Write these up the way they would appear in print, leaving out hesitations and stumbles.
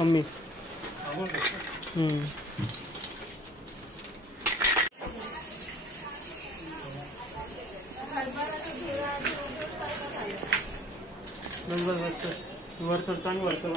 Mummy वर चढतो आणि वरचं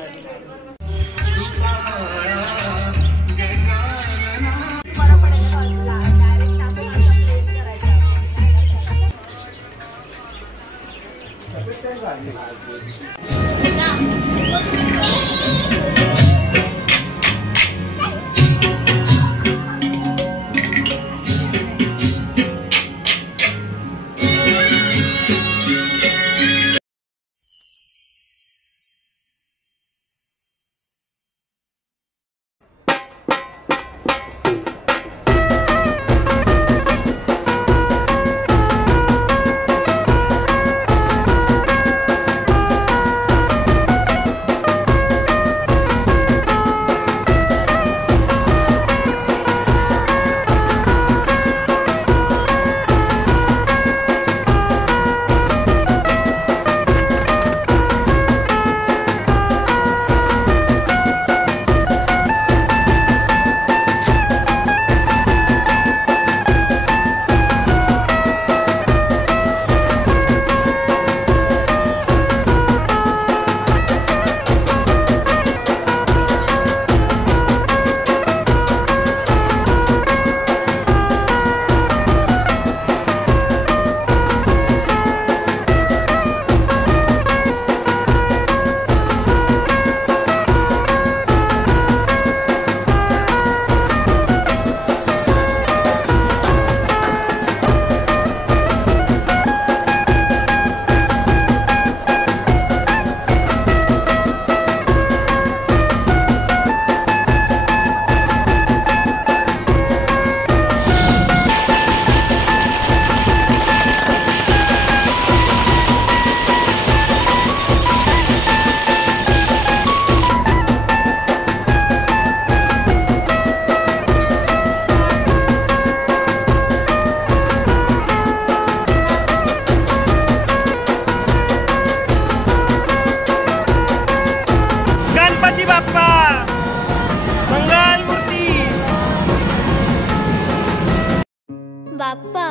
बाप्पा,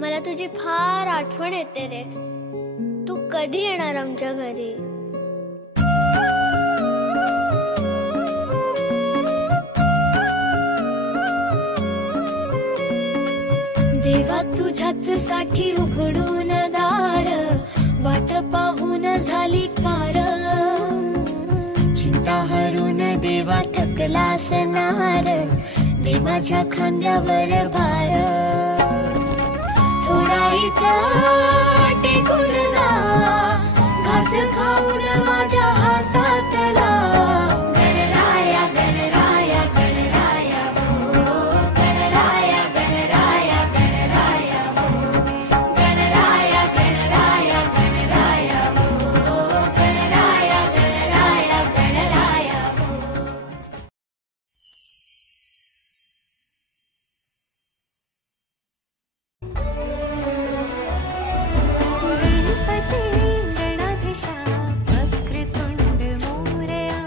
मला तुझी फार आठवण येते रे. तू कधी येणार आमच्या घरी? देवा तुझ्याच साठी उघडून दार, वाट पाहून झाली पार. चिंता हरून देवा थकला असणार, दे माझ्या खांद्यावर भार. थोडा इथं टेकून जा, घास खाऊन माझ्या हातातला. गणराया गणराया गणराया हो, गणराया गणराया गणराया हो, गणराया गणराया गणराया हो, गणराया गणराया गणराया हो. गणपती गणाधीशा वक्रतुंड मोरया,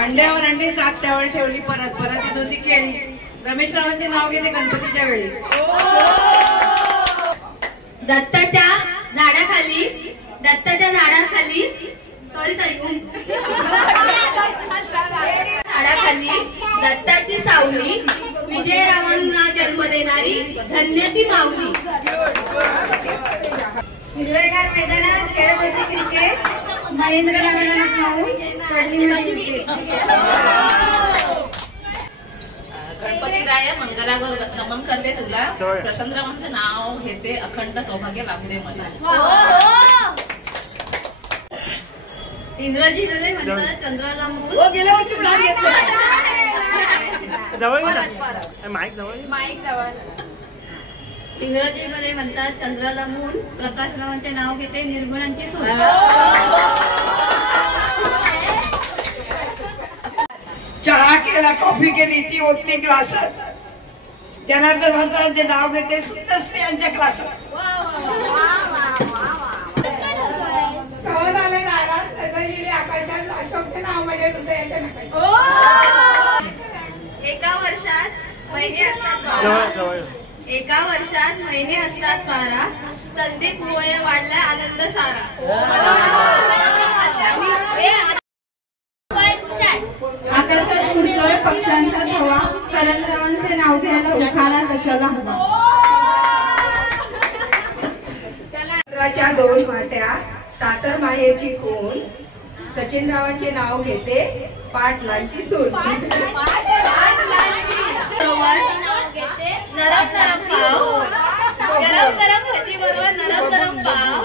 अंड्यावर अंडी साकट्यावर ठेवली परत परत दुधी केली. रमेश रावांचे नाव घेते गणपतीच्या वेळी. दत्ताच्या झाडाखाली झाडाखाली दत्ताची सावली, विजयरावांना जन्म देणारी धन्य ती माऊली. हिरवेगार मैदानात खेळत होती क्रिकेट, महेंद्रला म्हणाला पडली माझी विकेट. गणपतीराया मंगलावर नमन करते तुला. प्रशांतरावांचं नाव घेते, अखंड सौभाग्य लाभते मला. इंद्रजीमध्ये म्हणतात चंद्राला मूल. गेल्या वर्षी पण घेतलं. जवळ माईक जवळ. इंग्रजीमध्ये म्हणतात चंद्राला मूल. प्रकाशरावांचे नाव घेते, निर्गुणांची सून. चहा केला, कॉफी केली, ती ओतली ग्लासात. जनार्दन भारताचे नाव घेते, सुंदर स्त्रियांच्या क्लासात. सहज आले दारात, सजलेली आकाशात, अशोकचे नाव माझ्या हृदयाच्या नकाशात. एका वर्षात महिने असतात 12. संदीप मुळे वाढला आनंद सारा. आकाशात उडतोय पक्ष्यांचा थवा, करंजरावांचे नाव घ्यायला उखाणा कशाला हवा. चंद्राच्या 2 वाट्या, सासर माहेरची खून. सचिनरावांचे नाव घेते, पाटलांची सून. नरम नरम पाव, गरम गरम भजी बरोबर नरम नरम पाव.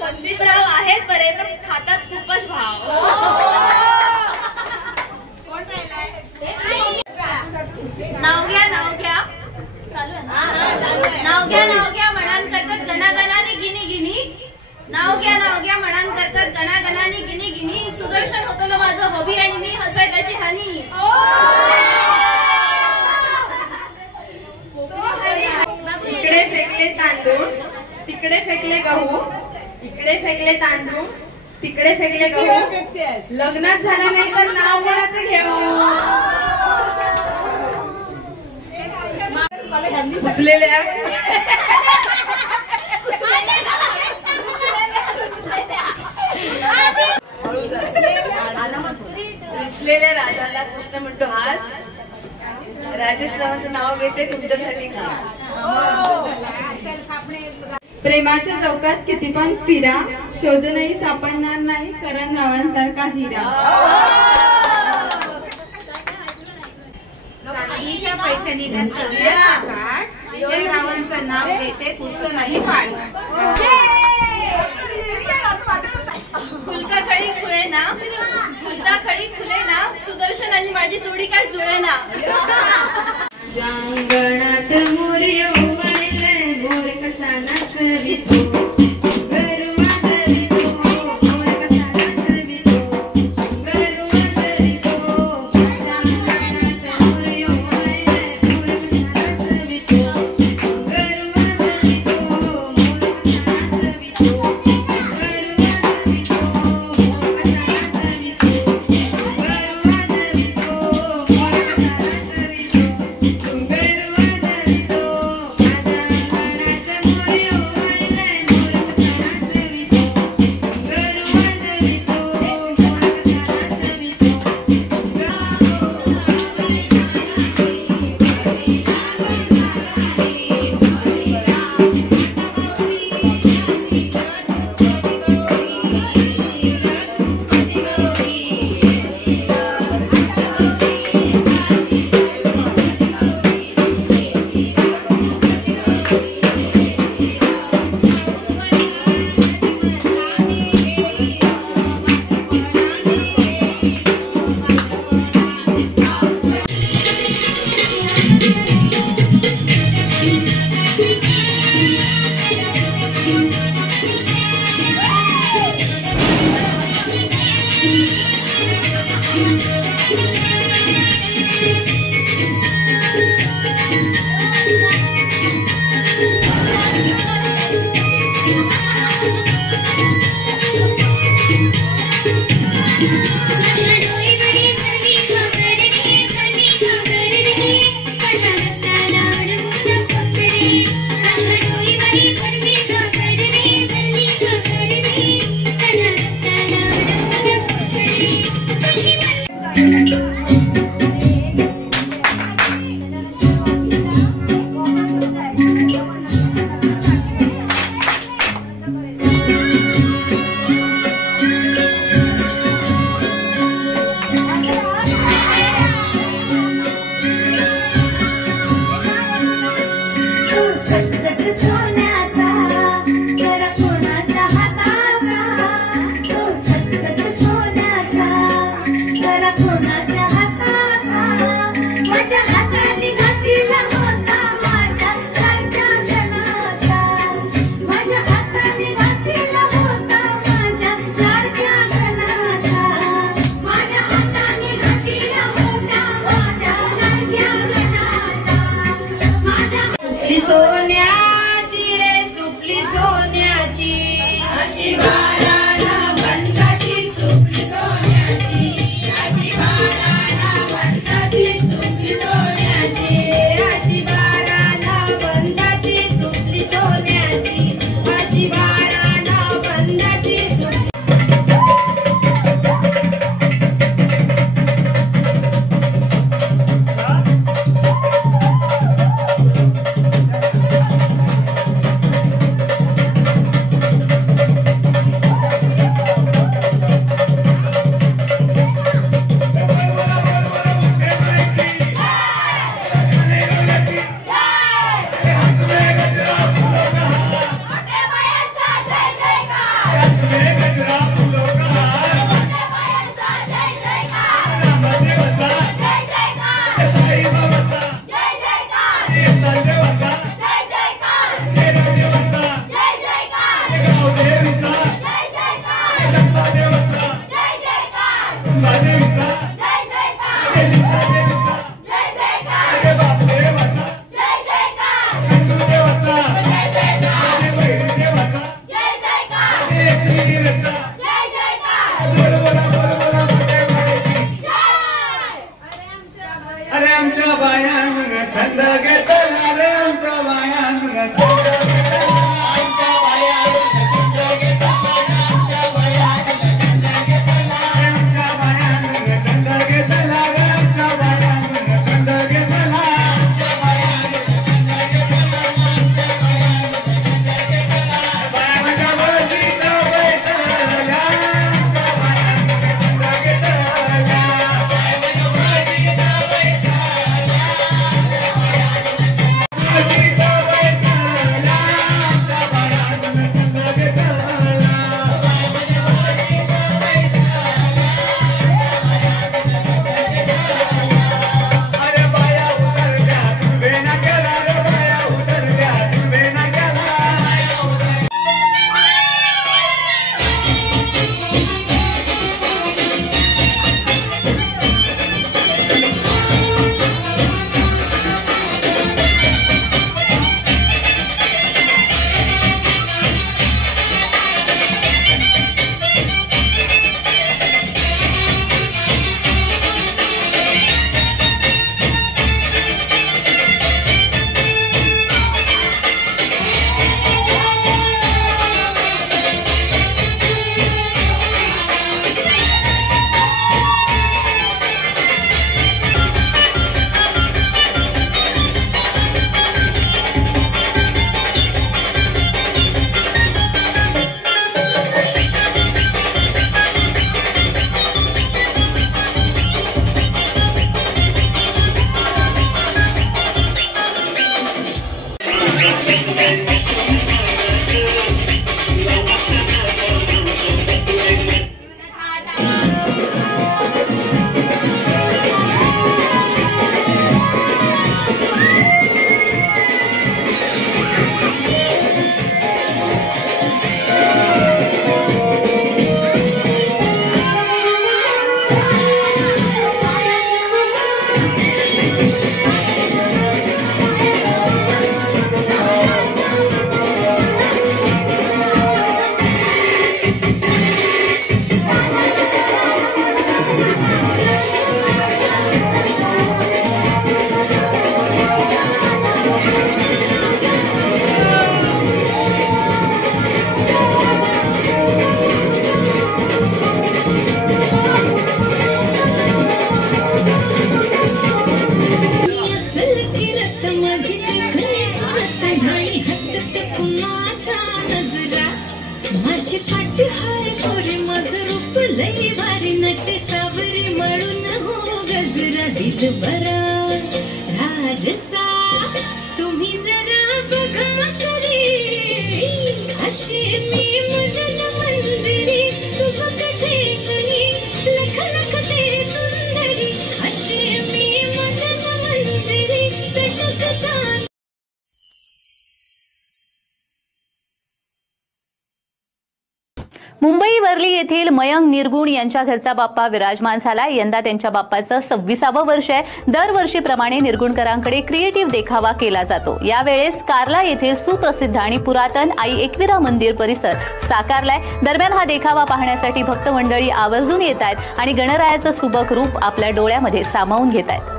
संदीपराव आहेत बरे, पण खातात खूपच भाव. नाव घ्या म्हणान करतात गणागणाने गिनी गिनी. नाव घ्या म्हणान करतात गणागणाने गिनी गिनी. सुदर्शन होतो ना माझं हॉबी आणि मी हसाय त्याची हानी. इकडे फेकले तांदूळ, तिकडे फेकले गहू. इकडे फेकले तांदूळ, तिकडे फेकले गहू. लग्नात झालं नाही तर नाव कोणाचं घेऊ. पुसलेल्या दिसलेल्या राजाला कृष्ण म्हणतो हास. राजेश रावांचं नाव घेते, तुमच्यासाठी खास. प्रेमाच्या चौकात किती पण फिरा, शोधूनही सापडणार नाही करण रावांसारखा हिरा. पैठणीला विजयरावांचं नाव येते पुढचं नाही पाडणार. फुलका खळी खुळे ना झुलता खळी खुले ना सुदर्शन आणि माझी जोडी काय जुळे ना. अंगणात मोर उभारले मोर कसा नाचवितो गरुडा धरितो मोर कसा नाचवितो गरुडा धरितो अंगणात मोर उभारले मोर कसा नाचवितो गरुडा धरितो मोर कसा नाचवितो गरुडा धरितो मोर कसा नाचवितो गरुडा धरितो मोर कसा मुंबई वर्ली येथील मयंक निरगुण यांच्या घरचा बाप्पा विराजमान झाला। यंदा त्यांच्या बाप्पाचं 26वे वर्ष आहे। दरवर्षीप्रमाणे निरगुणकरांकडे क्रिएटिव्ह देखावा केला जातो। यावेळेस कार्ला येथील सुप्रसिद्ध आणि पुरातन आई एकविरा मंदिर परिसर साकारलाय। दरम्यान हा देखावा पाहण्यासाठी भक्त मंडळी आवर्जून येत आहेत आणि गणरायाचं सुबक रूप आपल्या डोळ्यामध्ये सामावून घेत आहेत।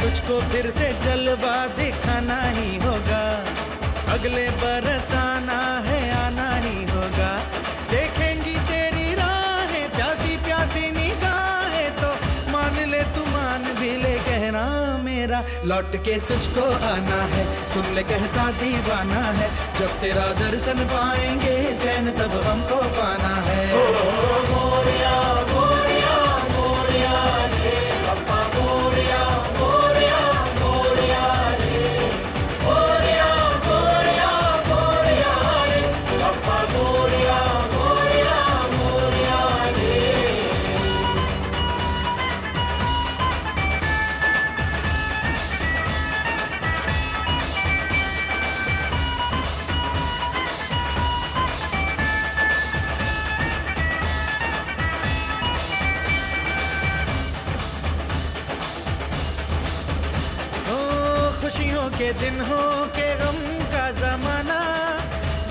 तुझको फिर से जलवा दिखाना ही होगा, अगले बरस आना है आना ही होगा। देखेंगी तेरी राहें प्यासी प्यासी निगाहें तो मान ले तू मान भी ले कहना मेरा लौट के तुझको आना है। सुन ले कहता दीवाना है, जब तेरा दर्शन पाएंगे चैन तब हमको पाना है। मोरिया मोरिया मोरिया रे बाप्पा मोरिया मोरिया मोरिया रे, मोरिया मोरिया मोरिया रे बाप्पा मोरिया मोरिया मोरिया रे। ये दिन हो के गम का जमाना,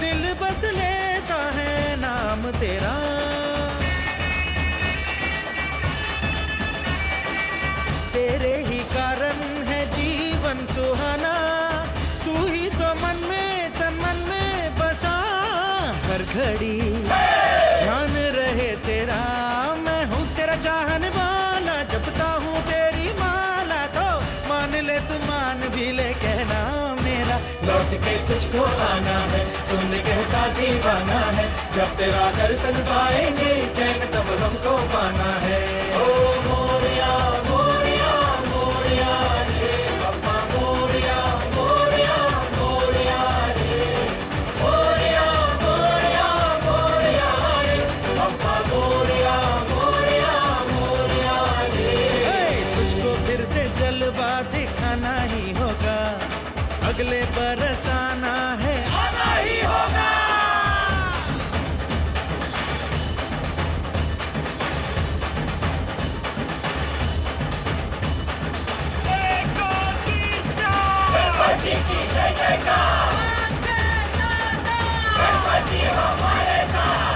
दिल बस लेता है नाम तेरा। तेरे ही कारण है जीवन सुहाना, तू ही तो मन में तन मन में बसा। हर घड़ी ध्यान रहे तेरा, मैं हूँ तेरा चाहने वाला, जपता हूँ तेरी माला। तो मान ले तू मान भी ले कहना मेरा, लौट के तुझको आना है, सुन कहता दीवाना है। जब तेरा दर्शन पाएंगे चैन तब हमको पाना है। ओ मोरिया मोरिया मोरिया रे बाबा, मोरिया मोरिया मोरिया रे, मोरिया मोरिया मोरिया रे बाबा, मोरिया मोरिया मोरिया रे। तुझको फिर से जलवा दिखाना ही होगा, अगले बरस आना है, आना ही होगा। हमारे साथ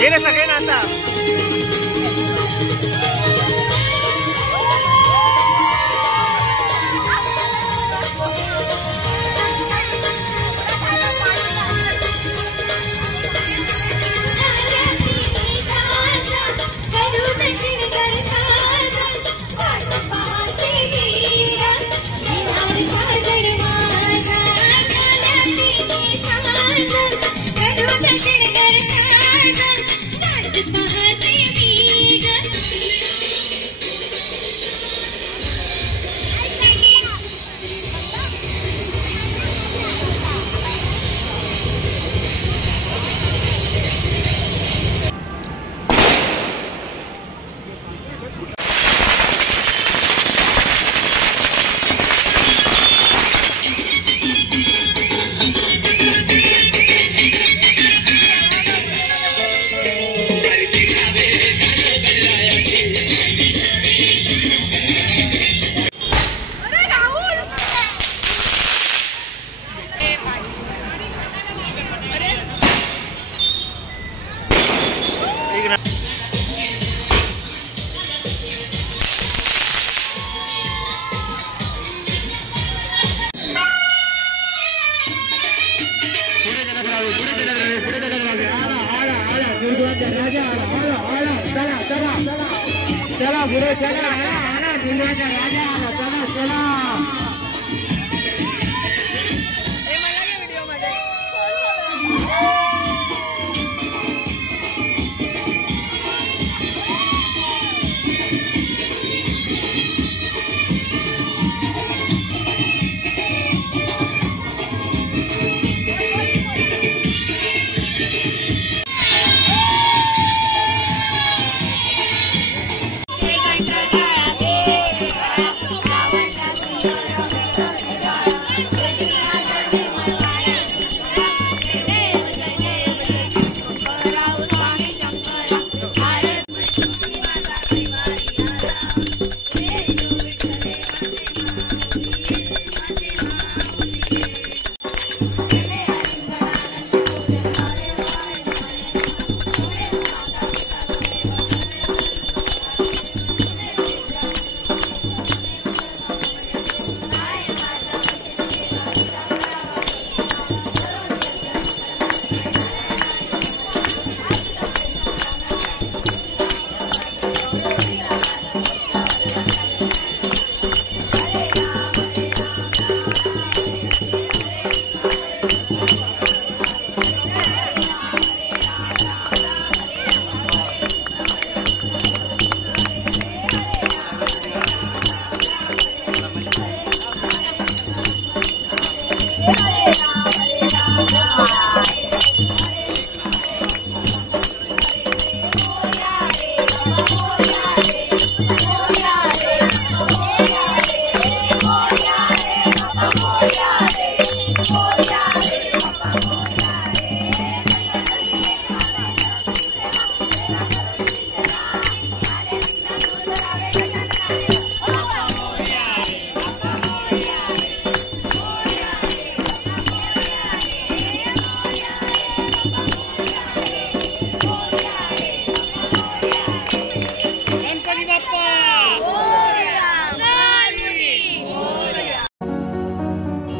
ये रे सगळे नाता चला पुढे चला आला जिल्ह्याचा राजा आला चला चला Thank you.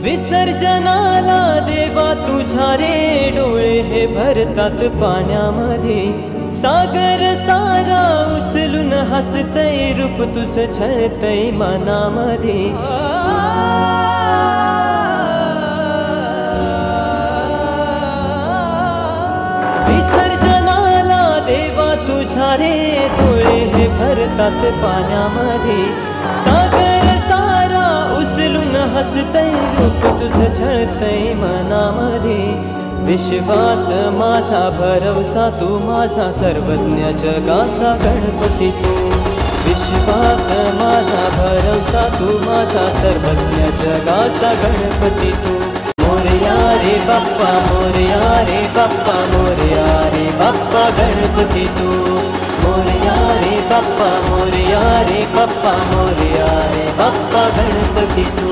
विसर्जनाला देवा तुझ्या रे डोळे हे भरतात पाण्यामध्ये, सागर सारा उचलून हसतय रूप तुझं छळतय मनामध्ये। विसर्जनाला देवा तुझ्या रे डोळे हे भरतात पाण्यामध्ये, सागर सारा उचलून हसतय रूप तुझं छळतय मनामध्ये। विश्वास माझा भरवसा तू माझा सर्वज्ञ जगाचा गणपती तू, विश्वास माझा भरवसा तू माझा सर्वज्ञ जगाचा गणपती तू। मोरया रे बाप्पा मोरया रे बाप्पा मोरया रे बाप्पा गणपती तू, मोरया रे बाप्पा मोरया रे बाप्पा मोरया रे बाप्पा गणपती तू।